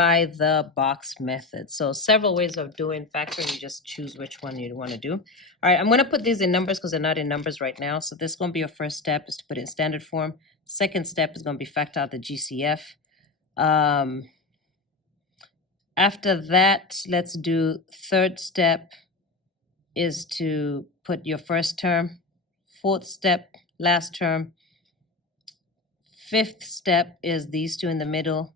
by the box method. So several ways of doing factoring. You just choose which one you want to do. All right, I'm going to put these in numbers because they're not in numbers right now. So this is going to be your first step, is to put it in standard form. Second step is going to be factor out the GCF. After that, let's do third step is to put your first term. Fourth step, last term. Fifth step is these two in the middle.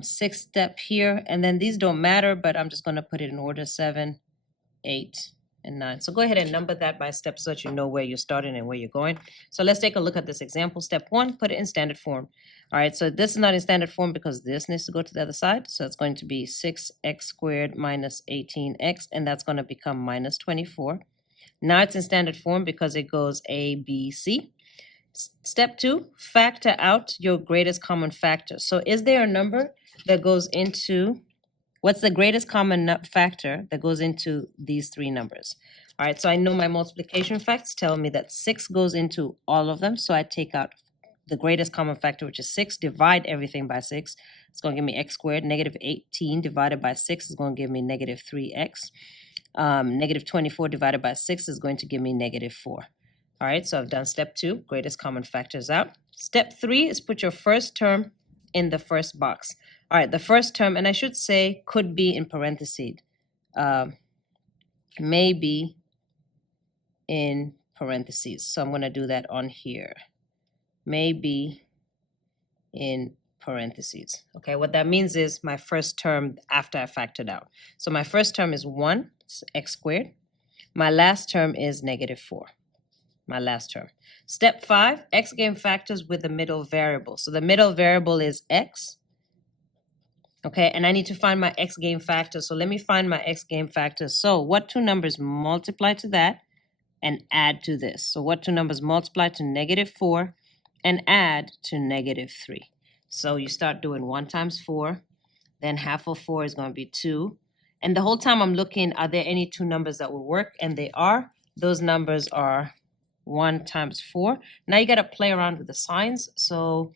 Sixth step here, and then these don't matter, but I'm just going to put it in order: 7, 8, and 9. So go ahead and number that by step so that you know where you're starting and where you're going. So let's take a look at this example. Step 1, put it in standard form. All right, so this is not in standard form because this needs to go to the other side. So it's going to be 6x squared minus 18x, and that's going to become minus 24. Now it's in standard form because it goes A, B, C. Step 2, factor out your greatest common factor. So is there a number that goes into, what's the greatest common factor that goes into these three numbers? All right, so I know my multiplication facts tell me that 6 goes into all of them. So I take out the greatest common factor, which is 6, divide everything by 6. It's going to give me x squared. Negative 18 divided by 6 is going to give me negative 3x. Negative 24 divided by 6 is going to give me negative 4. All right, so I've done step 2, greatest common factors out. Step 3 is put your first term in the first box. All right, the first term, and I should say could be in parentheses, may be in parentheses. So I'm going to do that on here. May be in parentheses. Okay, what that means is my first term after I factored out. So my first term is 1, x squared. My last term is negative 4. My last term. Step 5, x game factors with the middle variable. So the middle variable is x. Okay, and I need to find my x game factor. So let me find my x game factor. So what two numbers multiply to that and add to this? So what two numbers multiply to negative 4 and add to negative 3? So you start doing 1 times 4, then half of 4 is going to be 2. And the whole time I'm looking, are there any two numbers that will work? And they are. Those numbers are 1 times 4. Now you got to play around with the signs. So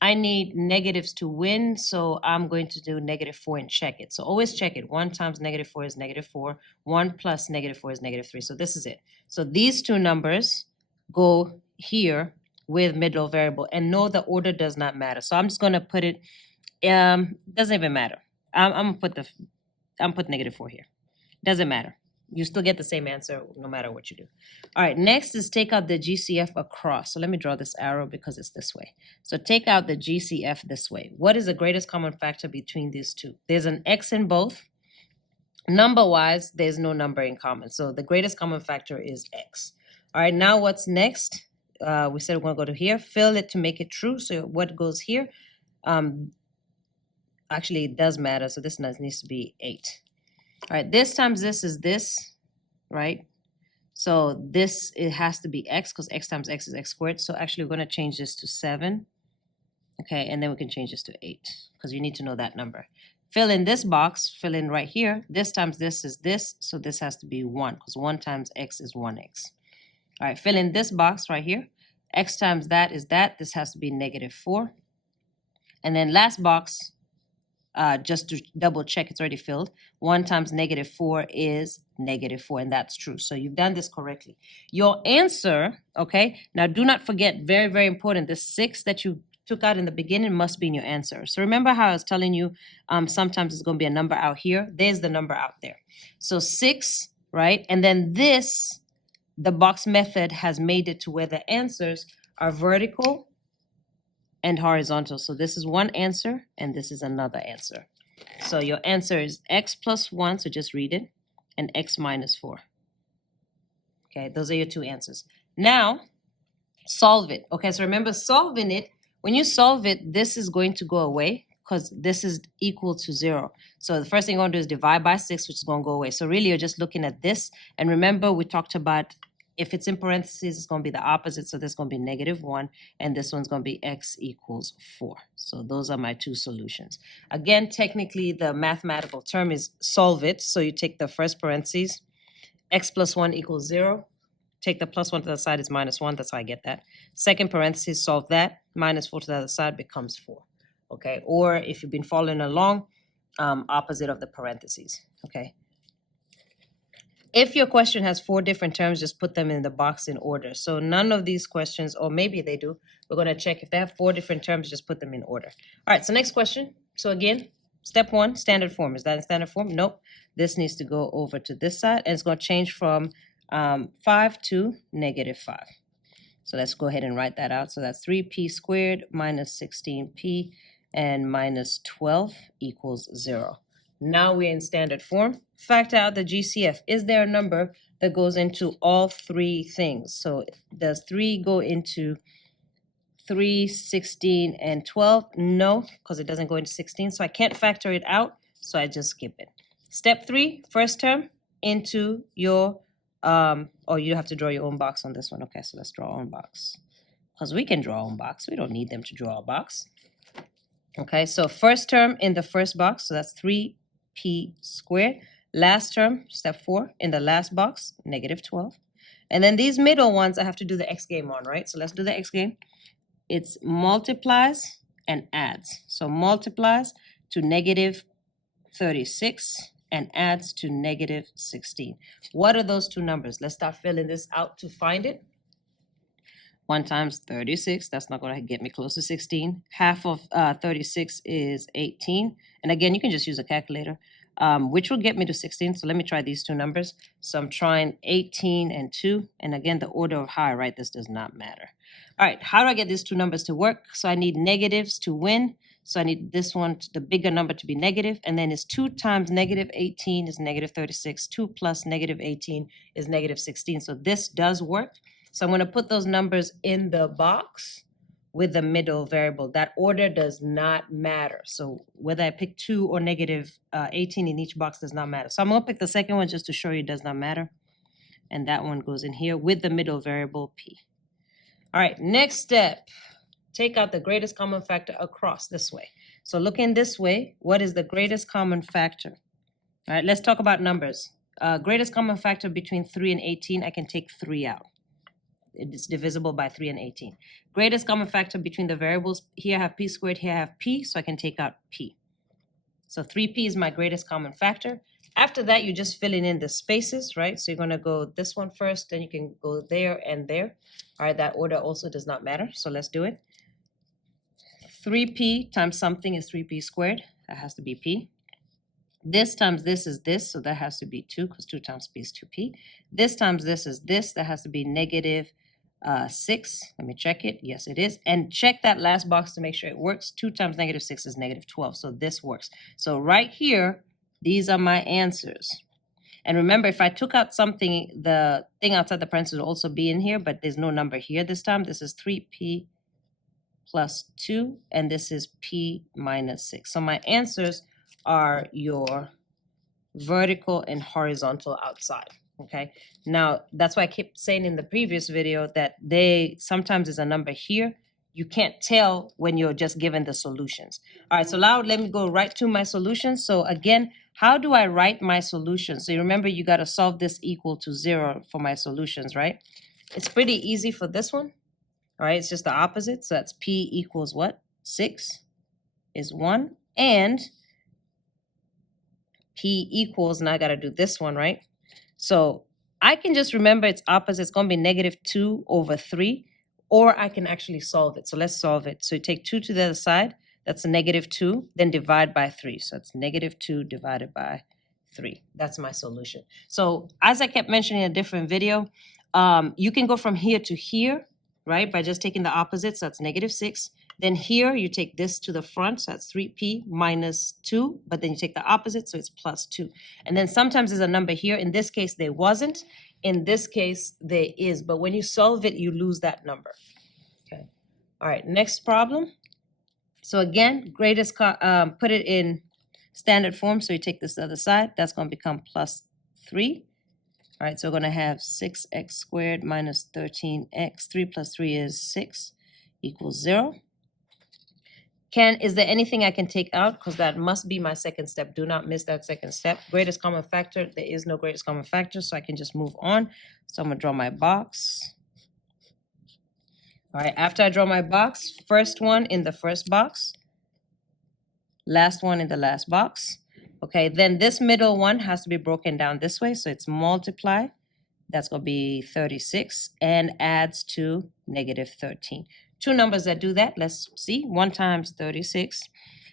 I need negatives to win. So I'm going to do negative 4 and check it. So always check it. 1 times negative 4 is negative 4. 1 plus negative 4 is negative 3. So this is it. So these two numbers go here with middle variable. And no, the order does not matter. So I'm just going to put it, doesn't even matter. I'm going to put negative 4 here. Doesn't matter. You still get the same answer no matter what you do. All right, next is take out the GCF across. So let me draw this arrow because it's this way. So take out the GCF this way. What is the greatest common factor between these two? There's an x in both. Number-wise, there's no number in common. So the greatest common factor is x. All right, now what's next? We said we're going to go to here. Fill it to make it true. So what goes here? Actually, it does matter. So this needs to be 8. All right, this times this is this, right? So this, it has to be x because x times x is x squared. So actually, we're going to change this to 7. Okay, and then we can change this to 8 because you need to know that number. Fill in this box, fill in right here. This times this is this, so this has to be 1 because 1 times x is 1x. All right, fill in this box right here. X times that is that. This has to be negative 4. And then last box, just to double check, it's already filled. 1 times negative 4 is negative 4, and that's true. So you've done this correctly. Your answer, okay, now do not forget, very, very important, the 6 that you took out in the beginning must be in your answer. So remember how I was telling you sometimes it's going to be a number out here. There's the number out there. So 6, right? And then this, the box method has made it to where the answers are vertical and horizontal. So this is one answer, and this is another answer. So your answer is x plus 1, so just read it, and x minus 4. Okay, those are your two answers. Now, solve it. Okay, so remember solving it. When you solve it, this is going to go away because this is equal to 0. So the first thing you're going to do is divide by 6, which is going to go away. So really, you're just looking at this. And remember, we talked about if it's in parentheses, it's going to be the opposite. So this is going to be negative 1, and this one's going to be x equals 4. So those are my two solutions. Again, technically, the mathematical term is solve it. So you take the first parentheses, x plus 1 equals 0. Take the plus 1 to the side is minus 1. That's how I get that. Second parentheses, solve that. Minus 4 to the other side becomes 4. okay? Or if you've been following along, opposite of the parentheses, okay? If your question has 4 different terms, just put them in the box in order. So none of these questions, or maybe they do, we're going to check if they have 4 different terms, just put them in order. All right, so next question. So again, step 1, standard form. Is that in standard form? Nope. This needs to go over to this side, and it's going to change from 5 to -5. So let's go ahead and write that out. So that's 3p squared minus 16p and minus 12 equals 0. Now we're in standard form. Factor out the GCF. Is there a number that goes into all 3 things? So does 3 go into 3, 16, and 12? No, because it doesn't go into 16. So I can't factor it out, so I just skip it. Step 3, first term into your, or you have to draw your own box on this one. Okay, so let's draw our own box. Because we can draw our own box. We don't need them to draw a box. Okay, so first term in the first box, so that's 3p squared. Last term, step 4, in the last box, -12. And then these middle ones, I have to do the X game on, right? So let's do the X game. It's multiplies and adds. So multiplies to -36 and adds to -16. What are those 2 numbers? Let's start filling this out to find it. 1 times 36, that's not going to get me close to 16. Half of 36 is 18. And again, you can just use a calculator, which will get me to 16. So let me try these 2 numbers. So I'm trying 18 and 2. And again, the order of how I write this does not matter. All right, how do I get these 2 numbers to work? So I need negatives to win. So I need this one, the bigger number, to be negative. And then it's 2 times -18 is -36. 2 plus -18 is -16. So this does work. So I'm going to put those numbers in the box with the middle variable. That order does not matter. So whether I pick 2 or -18 in each box does not matter. So I'm going to pick the second one just to show you it does not matter. And that one goes in here with the middle variable p. All right, next step. Take out the greatest common factor across this way. So looking this way, what is the greatest common factor? All right, let's talk about numbers. Greatest common factor between 3 and 18, I can take 3 out. It's divisible by 3 and 18. Greatest common factor between the variables, here I have p squared, here I have p, so I can take out p. So 3p is my greatest common factor. After that, you're just filling in the spaces, right? So you're going to go this one first, then you can go there and there. All right, that order also does not matter, so let's do it. 3p times something is 3p squared. That has to be p. This times this is this, so that has to be 2, because 2 times p is 2p. This times this is this, that has to be -6. Let me check it. Yes, it is. And check that last box to make sure it works. 2 times -6 is -12, so this works. So right here, these are my answers. And remember, if I took out something, the thing outside the parentheses will also be in here, but there's no number here this time. This is 3p plus 2, and this is p minus 6. So my answers are your vertical and horizontal outside. Okay, now that's why I kept saying in the previous video that sometimes there's a number here. You can't tell when you're just given the solutions. All right, so now let me go right to my solutions. So again, how do I write my solutions? So you remember, you got to solve this equal to 0 for my solutions, right? It's pretty easy for this one. All right, it's just the opposite. So that's p equals what? 6 is 1. And p equals, now I got to do this one, right? So I can just remember its opposite. It's going to be -2 over 3, or I can actually solve it. So let's solve it. So you take 2 to the other side. That's a -2, then divide by 3. So it's -2 divided by 3. That's my solution. So as I kept mentioning in a different video, you can go from here to here, right, by just taking the opposite. So that's -6. Then here, you take this to the front, so that's 3p minus 2, but then you take the opposite, so it's plus 2. And then sometimes there's a number here. In this case, there wasn't. In this case, there is. But when you solve it, you lose that number. Okay. All right, next problem. So again, greatest, put it in standard form. So you take this to the other side. That's going to become plus 3. All right, so we're going to have 6x squared minus 13x. 3 plus 3 is 6 equals 0. Is there anything I can take out? Because that must be my second step. Do not miss that second step. Greatest common factor. There is no greatest common factor, so I can just move on. So I'm going to draw my box. All right, after I draw my box, first one in the first box, last one in the last box. Okay, then this middle one has to be broken down this way. So it's multiply. That's going to be 36 and adds to negative 13. Two numbers that do that. Let's see. 1 times 36.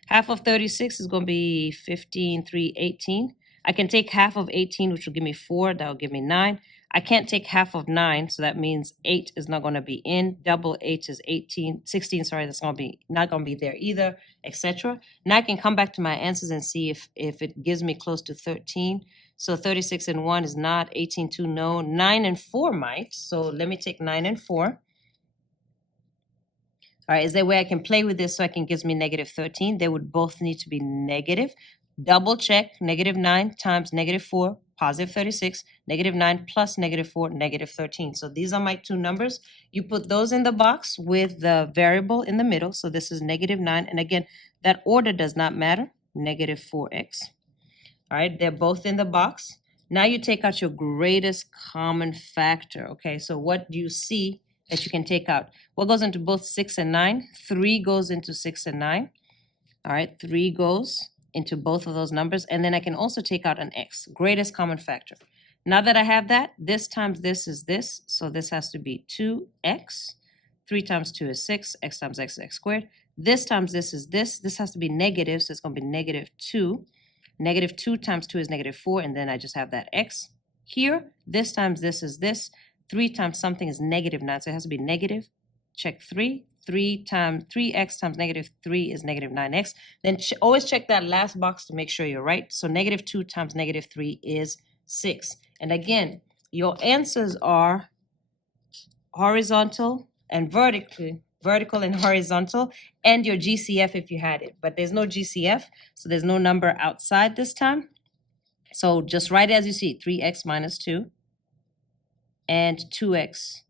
Half of 36 is going to be 15, 3, 18. I can take half of 18, which will give me 4. That will give me 9. I can't take half of 9, so that means 8 is not going to be in. Double 8 is 18, 16, sorry, that's going to be not going to be there either, etc. Now I can come back to my answers and see if it gives me close to 13. So 36 and 1 is not, 18, 2, no. 9 and 4 might. So let me take 9 and 4. All right, is there a way I can play with this so I can gives me negative 13? They would both need to be negative. Double check, negative 9 times negative 4, positive 36, negative 9 plus negative 4, negative 13. So these are my two numbers. You put those in the box with the variable in the middle. So this is negative 9. And again, that order does not matter, negative 4x. All right, they're both in the box. Now you take out your greatest common factor. Okay, so what do you see that you can take out? What goes into both 6 and 9? 3 goes into 6 and 9. All right, 3 goes into both of those numbers. And then I can also take out an x, greatest common factor. Now that I have that, this times this is this. So this has to be 2x. 3 times 2 is 6. X times x is x squared. This times this is this. This has to be negative, so it's going to be negative 2. Negative 2 times 2 is negative 4, and then I just have that x. Here, this times this is this. 3 times something is negative 9, so it has to be negative. Check 3. 3x times negative 3 is negative 9x. Then always check that last box to make sure you're right. So negative 2 times negative 3 is 6. And again, your answers are horizontal and vertical and horizontal, and your GCF if you had it. But there's no GCF, so there's no number outside this time. So just write it as you see, 3x minus 2 and 2x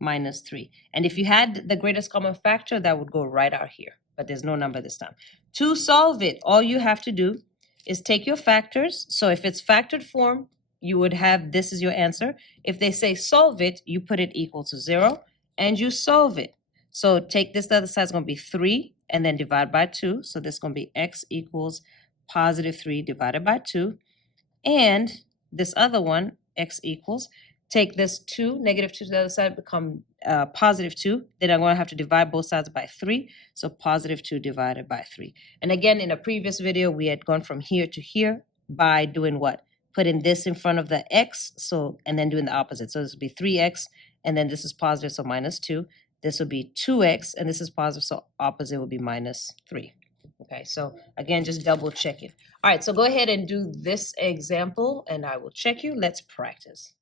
minus 3. And if you had the greatest common factor, that would go right out here. But there's no number this time. To solve it, all you have to do is take your factors. So if it's factored form, you would have this is your answer. If they say solve it, you put it equal to 0 and you solve it. So take this, the other side is going to be 3 and then divide by 2. So this is going to be x equals positive 3 divided by 2. And this other one, x equals, take this 2, negative 2 to the other side, become positive 2. Then I'm going to have to divide both sides by 3. So positive 2 divided by 3. And again, in a previous video, we had gone from here to here by doing what? Putting this in front of the x, so and then doing the opposite. So this would be 3x, and then this is positive, so minus 2. This would be 2x, and this is positive, so opposite would be minus 3. Okay, so again, just double check it. All right, so go ahead and do this example, and I will check you. Let's practice.